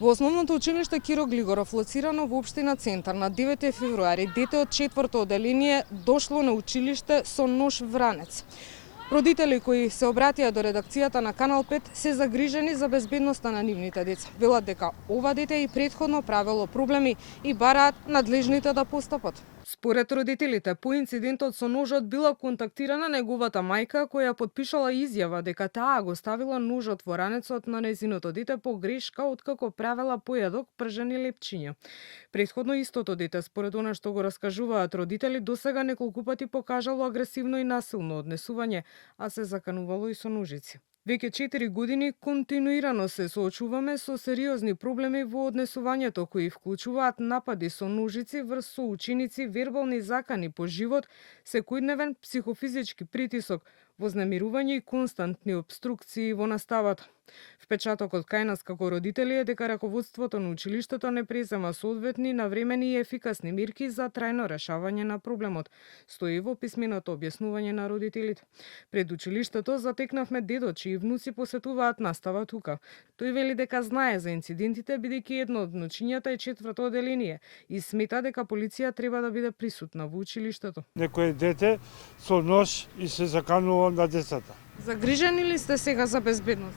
Во основното училиште Киро Глигоров, лоцирано во општина Центар, на 9 февруари, дете од 4-то оделение дошло на училиште со нож вранец. Родители кои се обратија до редакцијата на Канал 5 се загрижени за безбедноста на нивните деца. Велат дека ова дете и претходно правело проблеми и бараат надлежните да постапат. Според родителите, по инцидентот со ножот била контактирана неговата мајка, која потпишала изјава дека таа го ставила ножот во ранецот на нејзиното дете по грешка откако правела појадок пржени лепчиња. Претходно истото дете, според она што го раскажуваат родители, досега неколку пати покажало агресивно и насилно однесување, а се заканувало и со ножици. Веќе 4 години континуирано се соочуваме со сериозни проблеми во однесувањето кои вклучуваат напади со ножици врз соученици, вербални закани по живот, секојдневен психофизички притисок, вознемирување и константни обструкции во наставата. Впечатокот кај нас како родители е дека раководството на училиштето не презема соодветни, навремени и ефикасни мерки за трајно решавање на проблемот, стои во писменото објаснување на родителите. Пред училиштето затекнавме дедо чии внуци посетуваат настава тука. Тој вели дека знае за инцидентите бидејќи едно од внучињата е 4-то оделение и смета дека полиција треба да биде присутна во училиштето. Некој дете со нож и се заканува на децата. Загрижени ли сте сега за безбедност?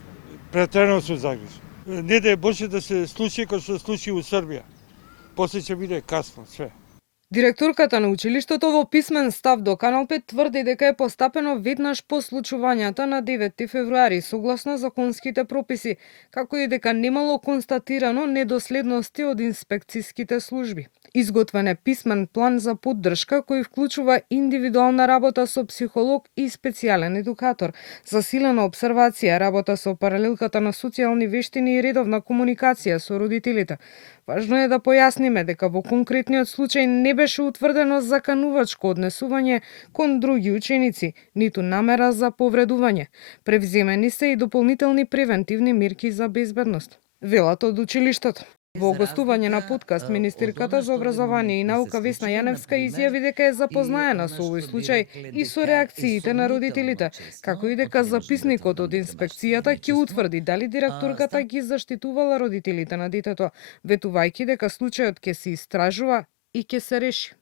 Претерано сум загрижен. Не да е Боже да се случи како што се случи у Србија. После ќе биде касно све. Директорката на училиштето во писмен став до Канал 5 тврди дека е постапено веднаш по случувањата на 9 февруари согласно законските прописи, како и дека немало констатирано недоследности од инспекцијските служби. Изготвен е писмен план за поддршка кој вклучува индивидуална работа со психолог и специјален едукатор, засилена обсервација, работа со паралелката на социјални вештини и редовна комуникација со родителите. Важно е да појасниме дека во конкретниот случај не беше утврдено заканувачко однесување кон други ученици, ниту намера за повредување. Превземени се и дополнителни превентивни мерки за безбедност, велат од училиштето. Во гостување на подкаст, министерката за образование и наука Весна Јаневска изјави дека е запознаена со овој случај и со реакциите на родителите, како и дека записникот од инспекцијата ќе утврди дали директорката ги заштитувала родителите на детето, ветувајќи дека случајот ќе се истражува и ќе се реши.